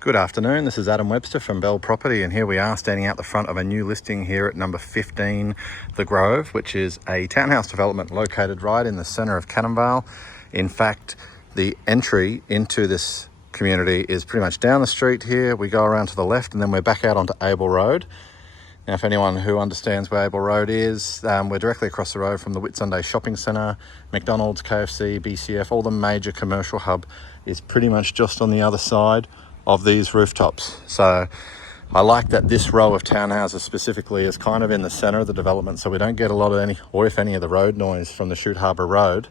Good afternoon, this is Adam Webster from Bell Property, and here we are standing out the front of a new listing here at number 15 The Grove, which is a townhouse development located right in the centre of Cannon Vale. In fact, the entry into this community is pretty much down the street here. We go around to the left and then we're back out onto Abel Road. Now, for anyone who understands where Abel Road is, we're directly across the road from the Whitsunday Shopping Centre, McDonald's, KFC, BCF, all the major commercial hub is pretty much just on the other side of these rooftops. So I like that this row of townhouses specifically is kind of in the centre of the development, so we don't get a lot of any, or if any, of the road noise from the Shute Harbour Road,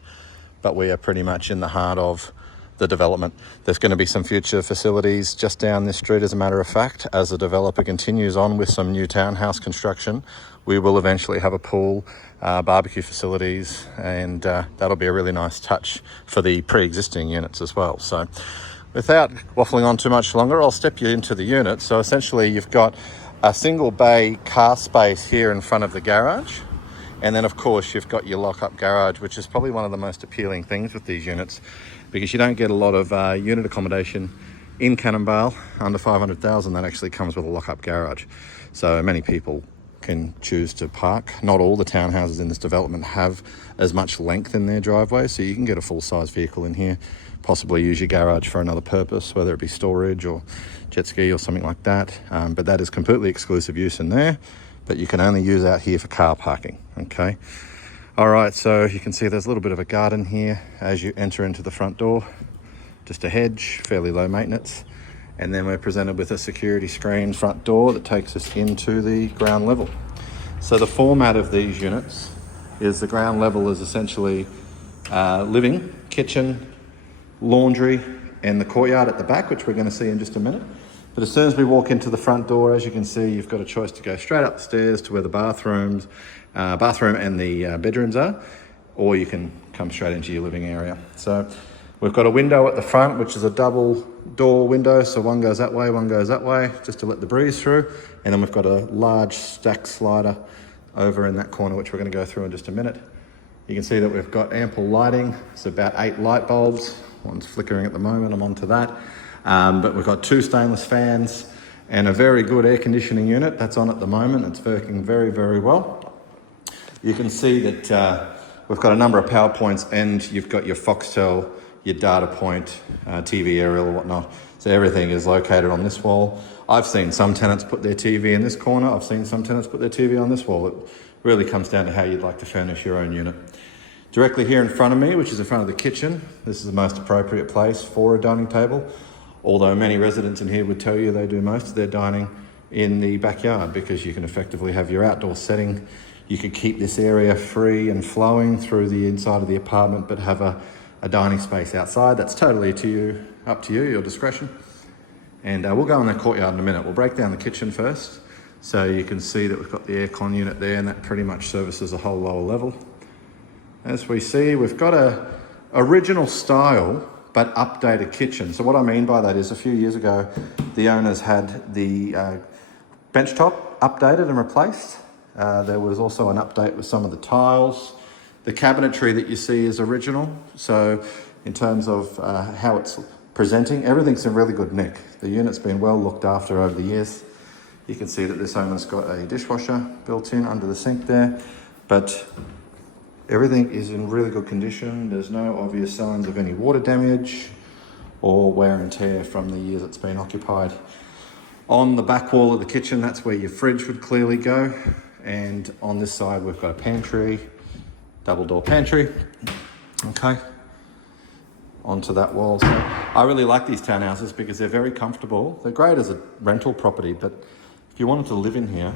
but we are pretty much in the heart of the development. There's going to be some future facilities just down this street, as a matter of fact. As the developer continues on with some new townhouse construction, we will eventually have a pool, barbecue facilities, and that'll be a really nice touch for the pre-existing units as well. So without waffling on too much longer, I'll step you into the unit. So essentially you've got a single bay car space here in front of the garage. And then of course you've got your lock-up garage, which is probably one of the most appealing things with these units, because you don't get a lot of unit accommodation in Cannon Vale under 500,000 that actually comes with a lock-up garage. So many people can choose to park. Not all the townhouses in this development have as much length in their driveway, so you can get a full-size vehicle in here, possibly use your garage for another purpose, whether it be storage or jet ski or something like that. But that is completely exclusive use in there, but you can only use out here for car parking, okay? All right, so you can see there's a little bit of a garden here as you enter into the front door, just a hedge, fairly low maintenance. And then we're presented with a security screen front door that takes us into the ground level. So the format of these units is the ground level is essentially living, kitchen, laundry, and the courtyard at the back, which we're going to see in just a minute. But as soon as we walk into the front door, as you can see, you've got a choice to go straight up the stairs to where the bathroom and the bedrooms are, or you can come straight into your living area. So we've got a window at the front, which is a double door window. So one goes that way, just to let the breeze through. And then we've got a large stack slider over in that corner, which we're going to go through in just a minute. You can see that we've got ample lighting. It's about 8 light bulbs. One's flickering at the moment, I'm onto that. But we've got 2 stainless fans and a very good air conditioning unit that's on at the moment. It's working very, very well. You can see that we've got a number of power points, and you've got your Foxtel, your data point, TV aerial or whatnot. So everything is located on this wall. I've seen some tenants put their TV in this corner. I've seen some tenants put their TV on this wall. It really comes down to how you'd like to furnish your own unit. Directly here in front of me, which is in front of the kitchen, this is the most appropriate place for a dining table. Although many residents in here would tell you they do most of their dining in the backyard, because you can effectively have your outdoor setting. You could keep this area free and flowing through the inside of the apartment, but have a dining space outside. That's totally up to you, your discretion. And we'll go in the courtyard in a minute. We'll break down the kitchen first. So you can see that we've got the aircon unit there, and that pretty much services a whole lower level. As we see, we've got a original style but updated kitchen. So what I mean by that is, a few years ago, the owners had the benchtop updated and replaced. There was also an update with some of the tiles. The cabinetry that you see is original. So in terms of how it's presenting, everything's in really good nick. The unit's been well looked after over the years. You can see that this owner's got a dishwasher built in under the sink there, but everything is in really good condition. There's no obvious signs of any water damage or wear and tear from the years it's been occupied. On the back wall of the kitchen, that's where your fridge would clearly go. And on this side, we've got a pantry, double door pantry. Okay, onto that wall. So I really like these townhouses because they're very comfortable. They're great as a rental property, but if you wanted to live in here,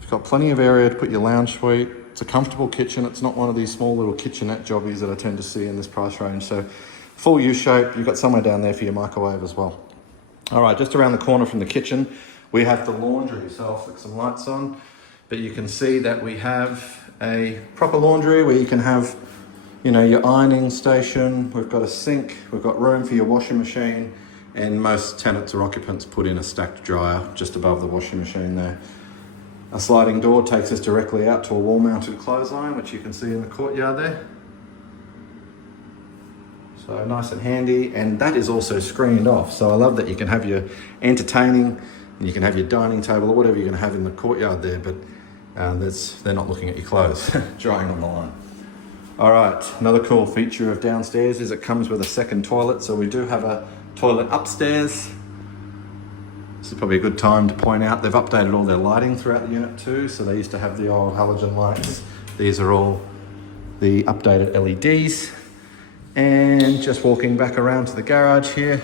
you've got plenty of area to put your lounge suite. It's a comfortable kitchen. It's not one of these small little kitchenette jobbies that I tend to see in this price range. So full U-shape. You've got somewhere down there for your microwave as well. All right, just around the corner from the kitchen, we have the laundry. So I'll flick some lights on, but you can see that we have a proper laundry where you can have, you know, your ironing station. We've got a sink. We've got room for your washing machine, and most tenants or occupants put in a stacked dryer just above the washing machine there. A sliding door takes us directly out to a wall-mounted clothesline, which you can see in the courtyard there. So So nice and handy, and that is also screened off. So I love that you can have your entertaining, and you can have your dining table or whatever you're going to have in the courtyard there, but they're not looking at your clothes drying on the line. All right, another cool feature of downstairs is it comes with a second toilet. So we do have a toilet upstairs. This is probably a good time to point out they've updated all their lighting throughout the unit too. So they used to have the old halogen lights. These are all the updated LEDs. And just walking back around to the garage here,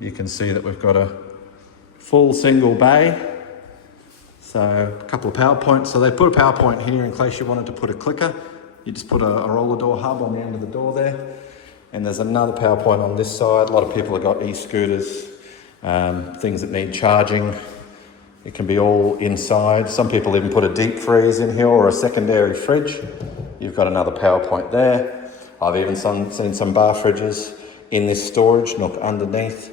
you can see that we've got a full single bay. So a couple of power points. So they put a power point here in case you wanted to put a clicker. You just put a roller door hub on the end of the door there. And there's another power point on this side. A lot of people have got e-scooters, things that need charging. It can be all inside. Some people even put a deep freeze in here or a secondary fridge. You've got another power point there. I've even seen some bar fridges in this storage nook underneath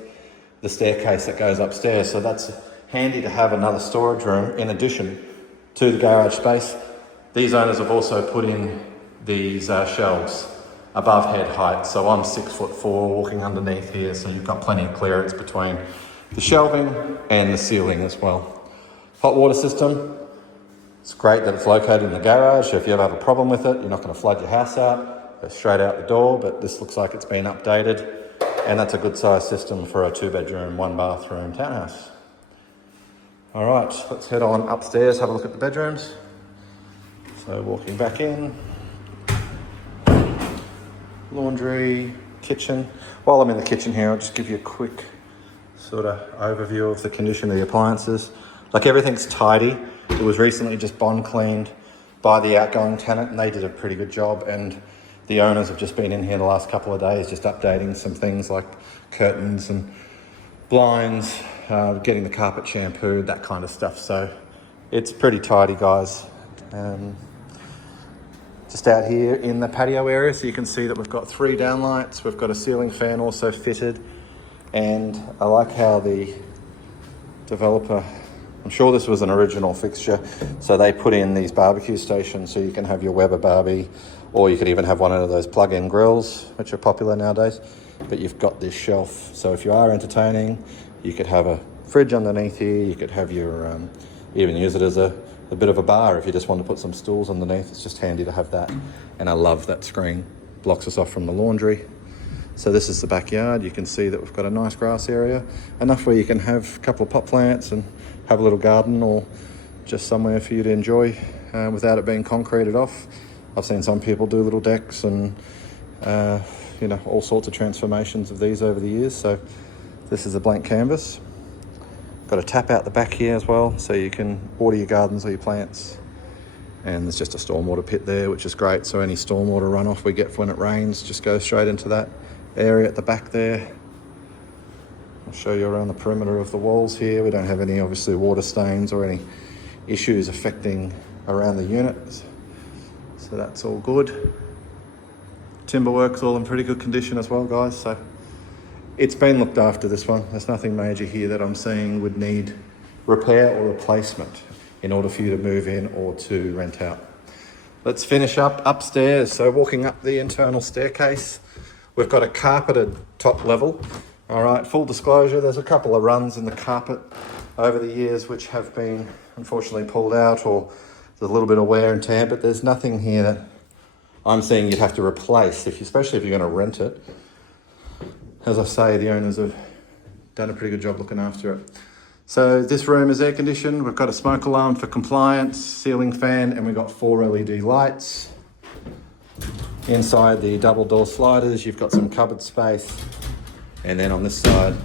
the staircase that goes upstairs. So that's handy to have another storage room in addition to the garage space. These owners have also put in these shelves above head height. So I'm 6'4", walking underneath here. So you've got plenty of clearance between the shelving and the ceiling as well. Hot water system. It's great that it's located in the garage. If you ever have a problem with it, you're not going to flood your house out. Go straight out the door, but this looks like it's been updated. And that's a good size system for a 2-bedroom, 1-bathroom townhouse. All right, let's head on upstairs, have a look at the bedrooms. So walking back in, laundry, kitchen. While I'm in the kitchen here, I'll just give you a quick sort of overview of the condition of the appliances. Like, everything's tidy. It was recently just bond cleaned by the outgoing tenant, and they did a pretty good job. And the owners have just been in here the last couple of days, just updating some things like curtains and blinds, getting the carpet shampooed, that kind of stuff. So it's pretty tidy, guys. Just out here in the patio area, so you can see that we've got 3 downlights. We've got a ceiling fan also fitted. And I like how the developer, I'm sure this was an original fixture, so they put in these barbecue stations so you can have your Weber barbie, or you could even have one of those plug-in grills, which are popular nowadays. But you've got this shelf, so if you are entertaining, you could have a fridge underneath here. You could have your, even use it as a bit of a bar if you just want to put some stools underneath. It's just handy to have that. And I love that screen, blocks us off from the laundry. So this is the backyard. You can see that we've got a nice grass area, enough where you can have a couple of pot plants and have a little garden, or just somewhere for you to enjoy without it being concreted off. I've seen some people do little decks and all sorts of transformations of these over the years. So this is a blank canvas. Got a tap out the back here as well, so you can water your gardens or your plants. And there's just a stormwater pit there, which is great. So any stormwater runoff we get when it rains just goes straight into that area at the back there. I'll show you around the perimeter of the walls here. We don't have any, obviously, water stains or any issues affecting around the unit. So that's all good. Timber work's all in pretty good condition as well, guys. So it's been looked after, this one. There's nothing major here that I'm seeing would need repair or replacement in order for you to move in or to rent out. Let's finish up upstairs. So walking up the internal staircase, we've got a carpeted top level. All right, full disclosure, there's a couple of runs in the carpet over the years which have been unfortunately pulled out, or there's a little bit of wear and tear, but there's nothing here that I'm seeing you'd have to replace, especially if you're going to rent it. As I say, the owners have done a pretty good job looking after it. So this room is air conditioned. We've got a smoke alarm for compliance, ceiling fan, and we've got 4 LED lights. Inside the double door sliders, you've got some cupboard space. And then on this side,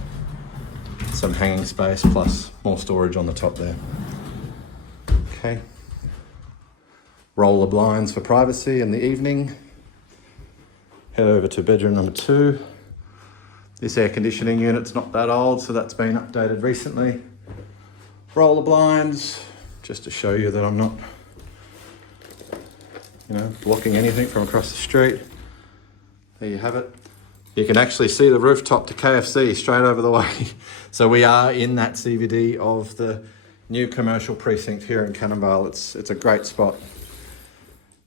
some hanging space plus more storage on the top there. Okay. Roller blinds for privacy in the evening. Head over to bedroom number 2. This air conditioning unit's not that old, so that's been updated recently. Roller blinds, just to show you that I'm not, blocking anything from across the street. There you have it. You can actually see the rooftop to KFC straight over the way. So we are in that CBD of the new commercial precinct here in Cannon Vale. It's a great spot.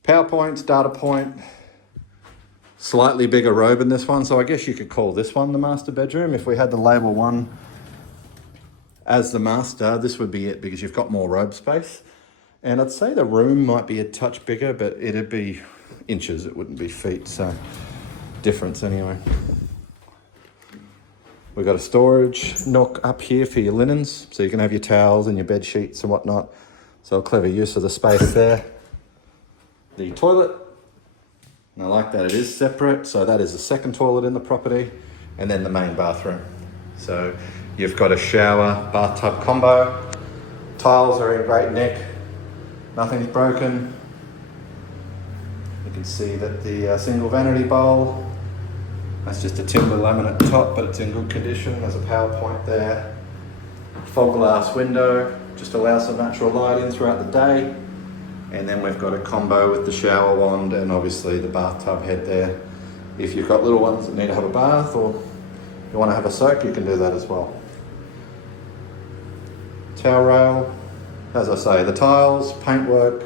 Power points, data point, Slightly bigger robe in this one, so I guess you could call this one the master bedroom. If we had the label 1 as the master, this would be it, because you've got more robe space. And I'd say the room might be a touch bigger, but it'd be inches, it wouldn't be feet, so difference anyway. We've got a storage nook up here for your linens, so you can have your towels and your bed sheets and whatnot. So a clever use of the space there. The toilet, and I like that it is separate, so that is the second toilet in the property, and then the main bathroom. So you've got a shower, bathtub combo. Tiles are in great nick, nothing's broken. You can see that the single vanity bowl, that's just a timber laminate top, but it's in good condition. There's a power point there. Fog glass window, just allows some natural light in throughout the day. And then we've got a combo with the shower wand and obviously the bathtub head there. If you've got little ones that need to have a bath or you want to have a soak, you can do that as well. Towel rail, as I say, the tiles, paintwork,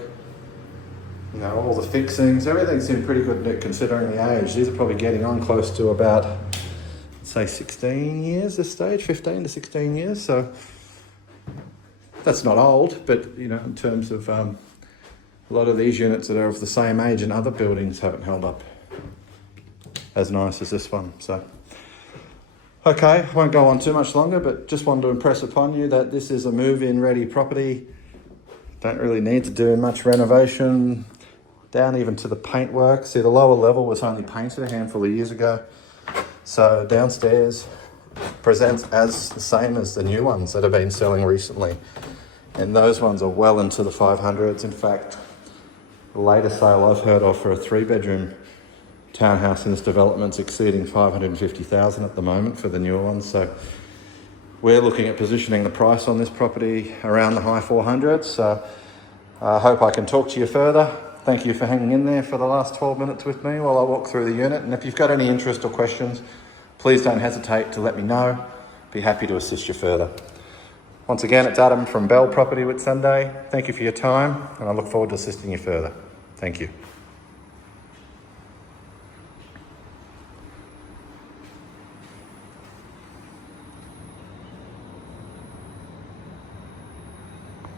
you know, all the fixings, everything's in pretty good nick considering the age. These are probably getting on close to about, say, 16 years this stage, 15 to 16 years. So that's not old, but, you know, in terms of a lot of these units that are of the same age in other buildings haven't held up as nice as this one. So, okay, I won't go on too much longer, but just wanted to impress upon you that this is a move-in ready property. Don't really need to do much renovation, down even to the paintwork. See, the lower level was only painted a handful of years ago. So downstairs presents as the same as the new ones that have been selling recently. And those ones are well into the 500s. In fact, the latest sale I've heard of for a 3-bedroom townhouse in this development's exceeding 550,000 at the moment for the newer ones. So we're looking at positioning the price on this property around the high 400s. So I hope I can talk to you further. Thank you for hanging in there for the last 12 minutes with me while I walk through the unit. And if you've got any interest or questions, please don't hesitate to let me know. Be happy to assist you further. Once again, it's Adam from Bell Property Whitsunday. Thank you for your time, and I look forward to assisting you further. Thank you.